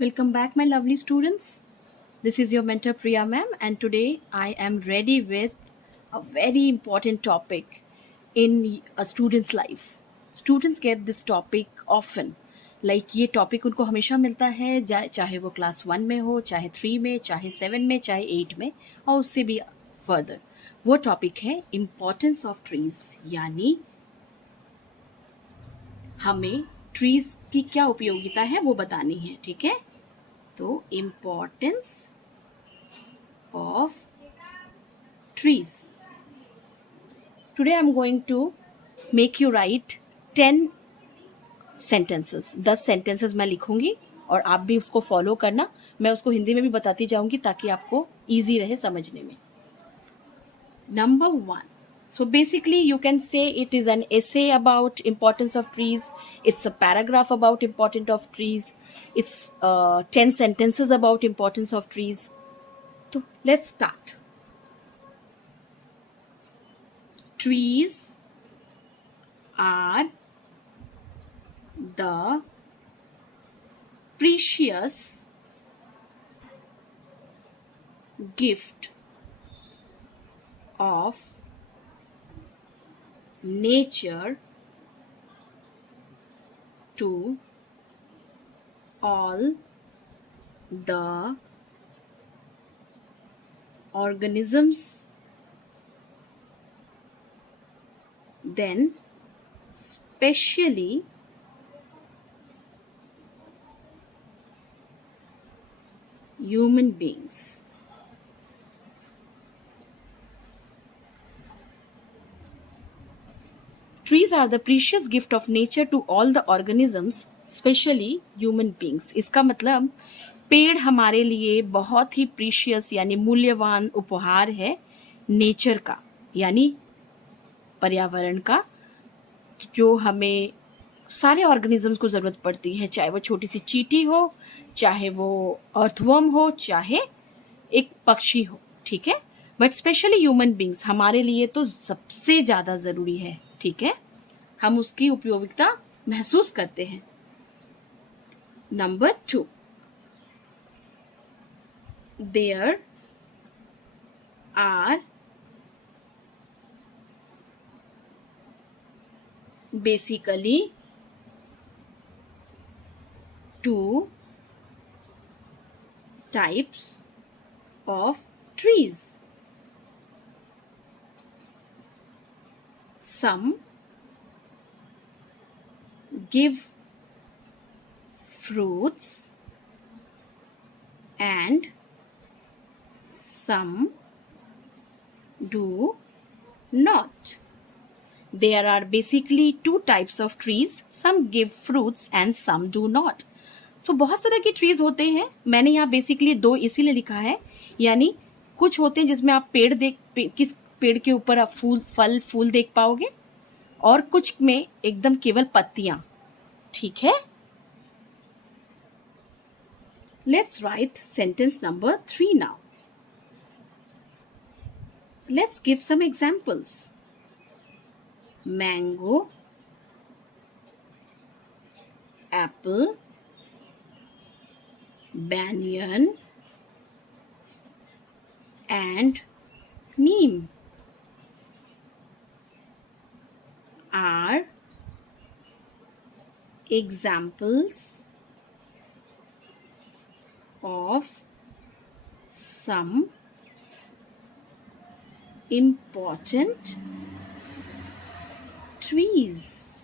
Welcome back, my lovely students. This is your mentor Priya ma'am, and today I am ready with a very important topic in a student's life. Students get this topic often. ये topic उनको हमेशा मिलता है, चाहे वो class 1 में हो, चाहे 3 में, चाहे 7 में, चाहे 8 में और उससे भी फर्दर. वो टॉपिक है इम्पोर्टेंस ऑफ ट्रीज, यानी हमें ट्रीज की क्या उपयोगिता है वो बतानी है. ठीक है, तो importance of trees. Today I'm going to make you write 10 sentences. 10 sentences मैं लिखूंगी और आप भी उसको फॉलो करना. मैं उसको हिंदी में भी बताती जाऊंगी ताकि आपको इजी रहे समझने में. Number 1. So basically you can say it is an essay about importance of trees. It's a paragraph about importance of trees. It's 10 sentences about importance of trees. So let's start. Trees are the precious gift of nature to all the organisms, then specially human beings. Trees are the precious gift of nature to all the organisms, especially human beings. इसका मतलब पेड़ हमारे लिए बहुत ही precious यानी मूल्यवान उपहार है नेचर का, यानी पर्यावरण का, जो हमें सारे ऑर्गेनिजम्स को ज़रूरत पड़ती है, चाहे वो छोटी सी चींटी हो, चाहे वो अर्थवर्म हो, चाहे एक पक्षी हो. ठीक है, बट स्पेशली ह्यूमन बींग्स हमारे लिए तो सबसे ज़्यादा ज़रूरी है. ठीक है, हम उसकी उपयोगिता महसूस करते हैं. Number 2. There are basically two types of trees. Some give fruits and some do not. There are basically two types of trees. Some give fruits and some do not. So बहुत तरह के ट्रीज होते हैं. मैंने यहाँ basically 2 इसीलिए लिखा है, यानी कुछ होते हैं जिसमें आप किस पेड़ के ऊपर आप फूल देख पाओगे, और कुछ में एकदम केवल पत्तियां. ठीक है, let's write sentence number 3 now. Let's give some examples. Mango, apple, banyan and neem are examples of some important trees.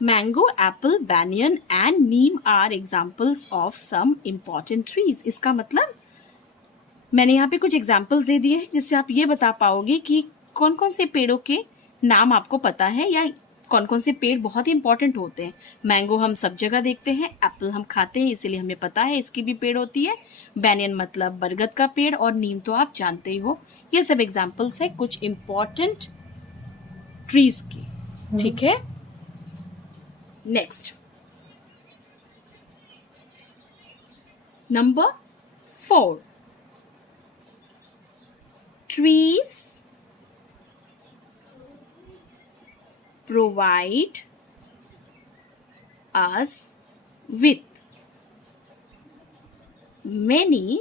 Mango, apple, banyan and neem are examples of some important trees. इसका मतलब मैंने यहाँ पे कुछ examples दे दिए हैं जिससे आप ये बता पाओगे कि कौन कौन से पेड़ों के नाम आपको पता है या कौन कौन से पेड़ बहुत ही इंपॉर्टेंट होते हैं. मैंगो हम सब जगह देखते हैं, एप्पल हम खाते हैं इसीलिए हमें पता है इसकी भी पेड़ होती है, बैनियन मतलब बरगद का पेड़, और नीम तो आप जानते ही हो. ये सब एग्जाम्पल्स है कुछ इंपॉर्टेंट ट्रीज की. ठीक है, next. Number 4. Trees provide us with many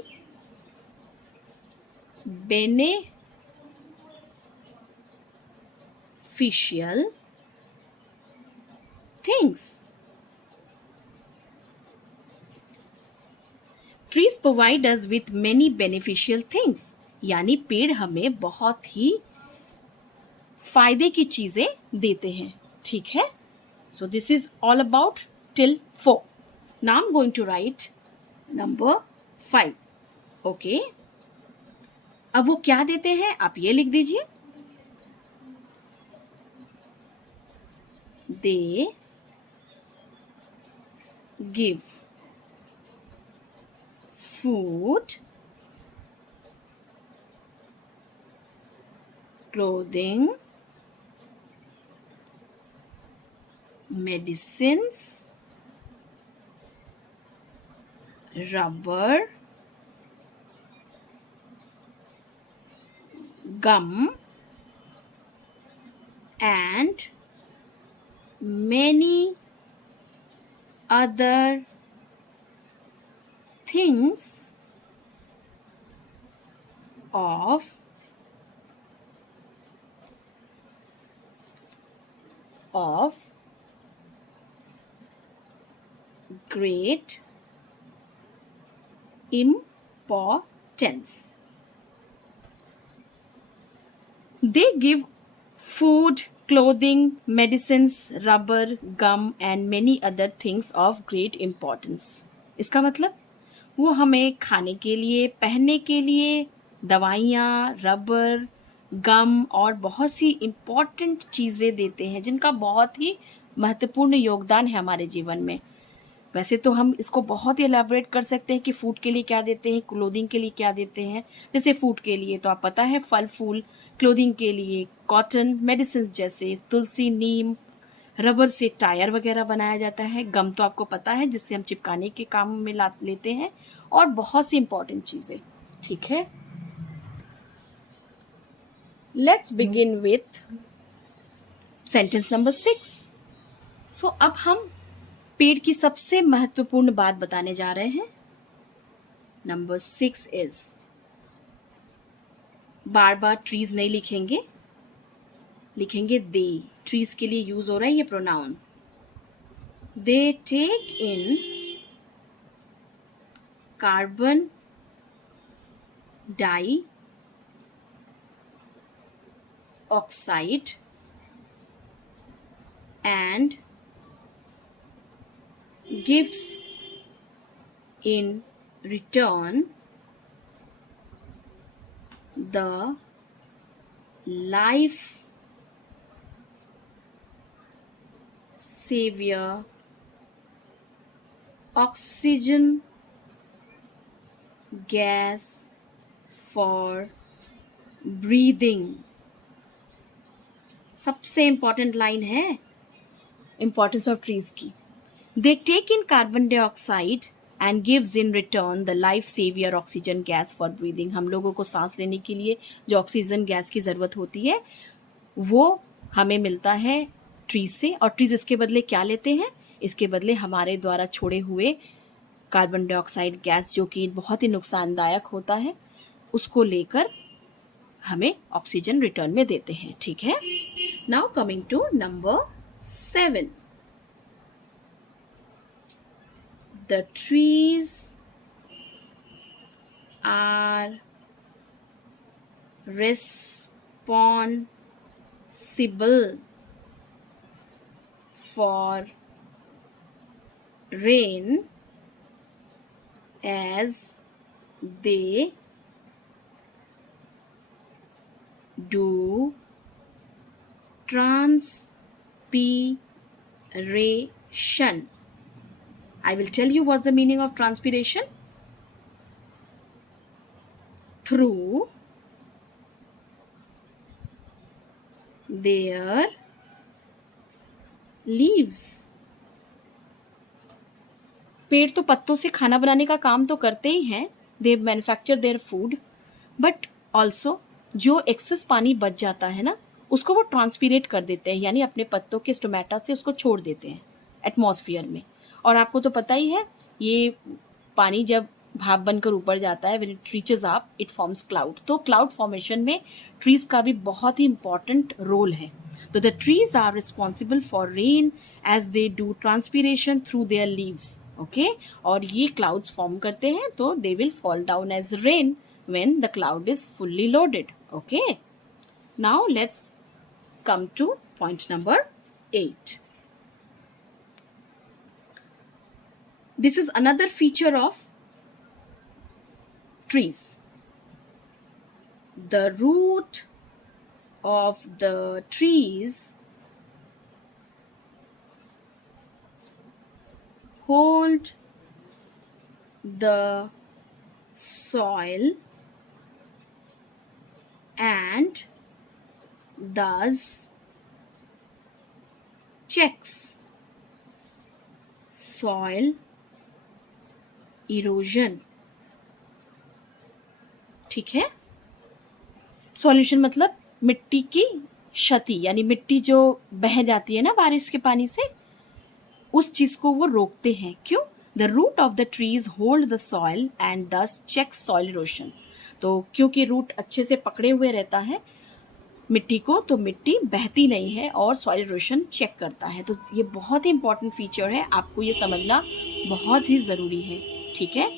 beneficial things. Trees provide us with many beneficial things. यानी पेड़ हमें बहुत ही फायदे की चीजें देते हैं. ठीक है? So this is all about till 4. Now I'm going to write number 5. Okay? अब वो क्या देते हैं आप ये लिख दीजिए. They give food, clothing, medicines, rubber, gum, and many other things of great importance. They give food, clothing, medicines, rubber, gum and many other things of great importance. इसका मतलब वो हमें खाने के लिए, पहनने के लिए दवाइयाँ, रबर, गम और बहुत सी इम्पॉर्टेंट चीज़ें देते हैं जिनका बहुत ही महत्वपूर्ण योगदान है हमारे जीवन में. वैसे तो हम इसको बहुत ही एलैबोरेट कर सकते हैं कि फूड के लिए क्या देते हैं, क्लोथिंग के लिए क्या देते हैं. जैसे फूड के लिए तो आप पता है फल फूल, क्लोथिंग के लिए कॉटन, मेडिसिन जैसे तुलसी, नीम, रबर से टायर वगैरह बनाया जाता है. गम तो आपको पता है जिससे हम चिपकाने के काम में लेते हैं और बहुत सी इंपॉर्टेंट चीजें. ठीक है, let's begin with sentence number 6. सो अब हम पेड़ की सबसे महत्वपूर्ण बात बताने जा रहे हैं. Number 6 is, bar bar trees नहीं लिखेंगे, लिखेंगे दे. ट्रीज के लिए यूज हो रहा है ये pronoun. They take in carbon dioxide and gives in return the life savior oxygen gas for breathing. सबसे इंपॉर्टेंट लाइन है इंपॉर्टेंस ऑफ ट्रीज की. They take in carbon dioxide and gives in return the life saviour oxygen gas for breathing. हम लोगों को सांस लेने के लिए जो ऑक्सीजन गैस की जरूरत होती है वो हमें मिलता है ट्रीज से. और ट्रीज इसके बदले क्या लेते हैं? इसके बदले हमारे द्वारा छोड़े हुए कार्बन डाइऑक्साइड गैस जो कि बहुत ही नुकसानदायक होता है उसको लेकर हमें ऑक्सीजन रिटर्न में देते हैं. ठीक है, now coming to number 7. The trees are responsible for rain as they do transpiration. I will tell you what's the meaning of transpiration. Through their leaves. पेड़ तो पत्तों से खाना बनाने का काम तो करते ही हैं. They manufacture their food, but also जो एक्सेस पानी बच जाता है ना उसको वो ट्रांसपीरेट कर देते हैं, यानी अपने पत्तों के स्टोमेटा से उसको छोड़ देते हैं एटमॉस्फेयर में. और आपको तो पता ही है ये पानी जब भाप बनकर ऊपर जाता है, when it reaches up it forms cloud. तो क्लाउड फॉर्मेशन में ट्रीज का भी बहुत ही इंपॉर्टेंट रोल है। तो the trees are responsible for rain as they do transpiration through their leaves, okay. और ये क्लाउड्स फॉर्म करते हैं तो they will fall down as rain when the cloud is fully loaded, okay. Now let's come to point number 8. This is another feature of trees. The root of the trees hold the soil and thus checks soil erosion, ठीक है। Solution मतलब मिट्टी की क्षति, यानी मिट्टी जो बह जाती है ना बारिश के पानी से, उस चीज को वो रोकते हैं। क्यों? The root of the trees hold the soil and thus check soil erosion. तो क्योंकि रूट अच्छे से पकड़े हुए रहता है मिट्टी को, तो मिट्टी बहती नहीं है और सॉइल इरोशन चेक करता है। तो ये बहुत ही इंपॉर्टेंट फीचर है, आपको ये समझना बहुत ही ज़रूरी है, ठीक है।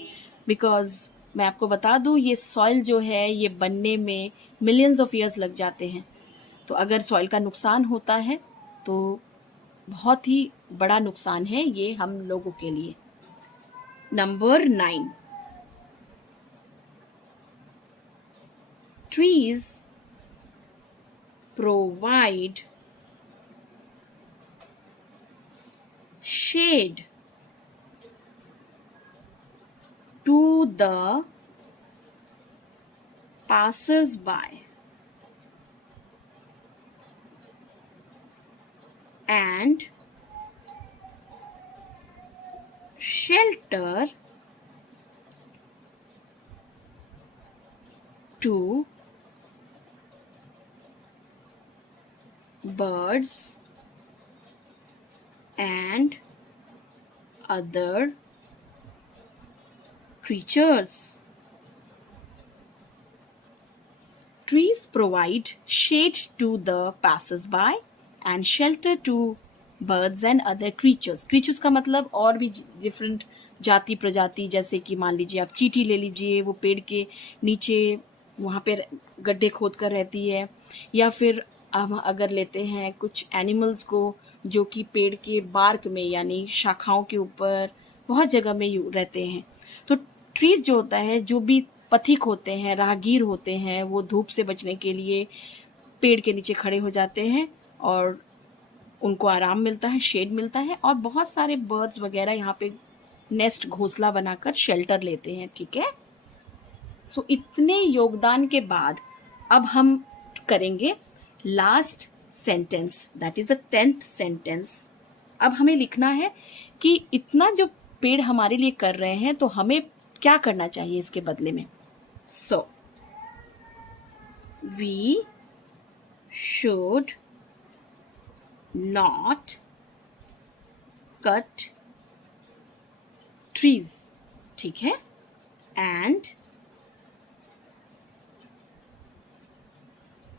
बिकॉज मैं आपको बता दूं, ये सॉइल जो है ये बनने में मिलियंस ऑफ ईयर्स लग जाते हैं। तो अगर सॉइल का नुकसान होता है तो बहुत ही बड़ा नुकसान है ये हम लोगों के लिए। Number 9, trees provide shade to the passers-by and shelter to birds and other creatures. Trees provide shade to the passers-by and shelter to birds and other creatures. Creatures का मतलब और भी डिफरेंट जाति प्रजाति, जैसे कि मान लीजिए आप चींटी ले लीजिए, वो पेड़ के नीचे वहाँ पे गड्ढे खोद कर रहती है। या फिर हम अगर लेते हैं कुछ एनिमल्स को जो कि पेड़ के बार्क में यानी शाखाओं के ऊपर बहुत जगह में रहते हैं। तो ट्रीज जो होता है, जो भी पथिक होते हैं, राहगीर होते हैं, वो धूप से बचने के लिए पेड़ के नीचे खड़े हो जाते हैं और उनको आराम मिलता है, शेड मिलता है। और बहुत सारे बर्ड्स वगैरह यहाँ पे नेस्ट घोंसला बनाकर शेल्टर लेते हैं, ठीक है। सो इतने योगदान के बाद अब हम करेंगे last sentence, that is the 10th sentence. अब हमें लिखना है कि इतना जो पेड़ हमारे लिए कर रहे हैं तो हमें क्या करना चाहिए इसके बदले में। So we should not cut trees, ठीक है, and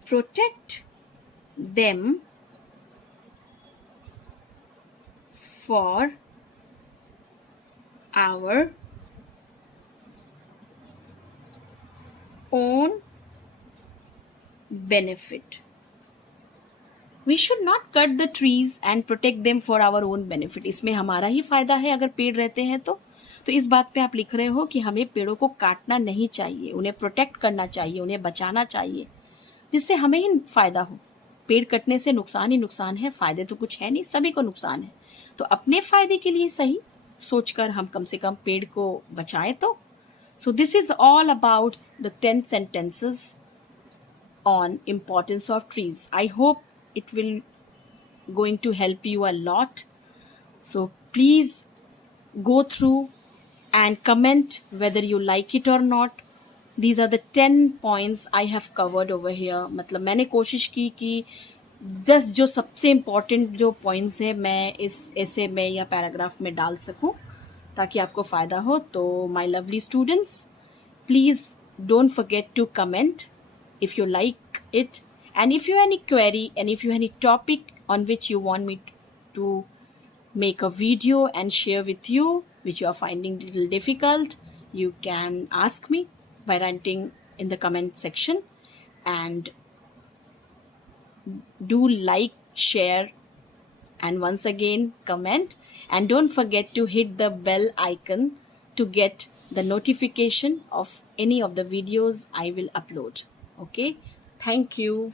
protect them for our own benefit. We should not cut the trees and protect them for our own benefit. इसमें हमारा ही फायदा है अगर पेड़ रहते हैं तो इस बात पे आप लिख रहे हो कि हमें पेड़ों को काटना नहीं चाहिए, उन्हें प्रोटेक्ट करना चाहिए, उन्हें बचाना चाहिए, जिससे हमें ही फायदा हो। पेड़ कटने से नुकसान ही नुकसान है, फायदे तो कुछ है नहीं, सभी को नुकसान है। तो अपने फायदे के लिए सही सोचकर हम कम से कम पेड़ को बचाएं। तो so this is all about the 10 sentences on importance of trees. I hope it will going to help you a lot. So please go through and comment whether you like it or not. These are the 10 points I have covered over here. मतलब मैंने कोशिश की कि just जो सबसे important जो points है मैं इस ऐसे में या पैराग्राफ में डाल सकूं। ताकि आपको फ़ायदा हो. तो my lovely students, please don't forget to comment if you like it, and if you have any query and if you have any topic on which you want me to make a video and share with you, which you are finding little difficult, you can ask me by writing in the comment section. And do like, share, and once again comment, and don't forget to hit the bell icon to get the notification of any of the videos I will upload. Okay, thank you.